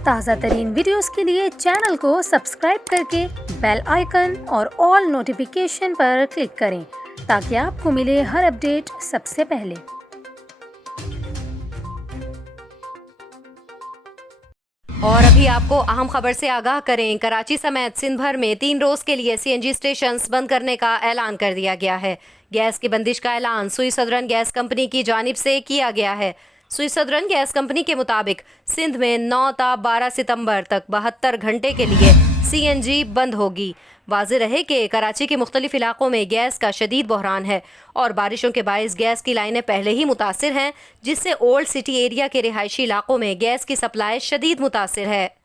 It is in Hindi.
ताज़ा तरीन वीडियोस के लिए चैनल को सब्सक्राइब करके बेल आइकन और ऑल नोटिफिकेशन पर क्लिक करें ताकि आपको मिले हर अपडेट सबसे पहले। और अभी आपको अहम खबर से आगाह करें, कराची समेत सिंध भर में 3 रोज के लिए सीएनजी स्टेशंस बंद करने का ऐलान कर दिया गया है। गैस की बंदिश का ऐलान सुई सदरन गैस कंपनी की जानिब से किया गया है। सुई सदरन गैस कंपनी के मुताबिक सिंध में 9 ता 12 सितंबर तक 72 घंटे के लिए सीएनजी बंद होगी। वाज़ेह रहे कि कराची के मुख्तलिफ इलाकों में गैस का शदीद बहरान है और बारिशों के बायस गैस की लाइनें पहले ही मुतासिर हैं, जिससे ओल्ड सिटी एरिया के रिहायशी इलाकों में गैस की सप्लाई शदीद मुतासिर है।